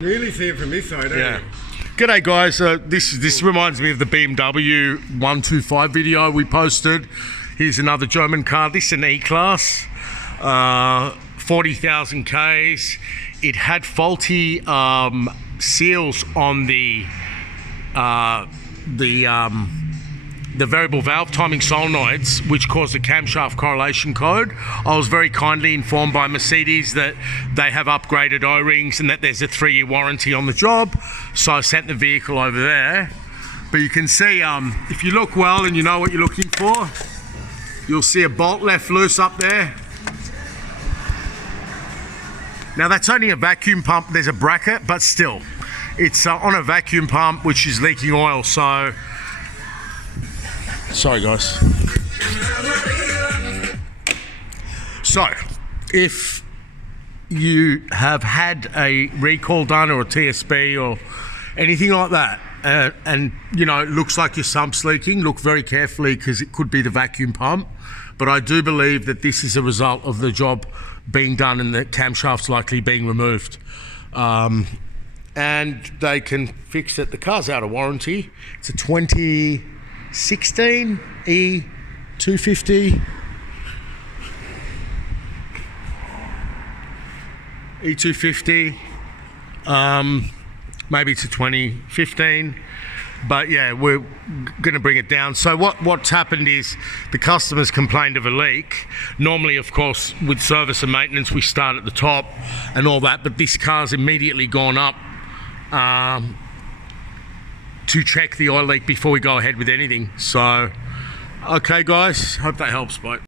Really see it from this side, Yeah. G'day guys, this reminds me of the BMW 125 video we posted. Here's another German car. This is an E-Class, 40,000 Ks. It had faulty seals on the variable valve timing solenoids, which caused a camshaft correlation code. I was very kindly informed by Mercedes that they have upgraded O-rings and that there's a 3-year warranty on the job, so I sent the vehicle over there. But you can see, if you look well and you know what you're looking for, you'll see a bolt left loose up there. Now that's only a vacuum pump, there's a bracket, but still, it's on a vacuum pump which is leaking oil, so sorry guys. So, if you have had a recall done or a TSB or anything like that, and you know, it looks like your sump's leaking, look very carefully because it could be the vacuum pump. But I do believe that this is a result of the job being done and the camshaft's likely being removed. And they can fix it. The car's out of warranty. It's a 2016 E250. E250. Maybe it's a 2015. But yeah, we're going to bring it down. So what's happened is the customers complained of a leak. Normally, of course, with service and maintenance, we start at the top and all that. But this car's immediately gone up to check the oil leak before we go ahead with anything. So, okay guys, hope that helps, bye.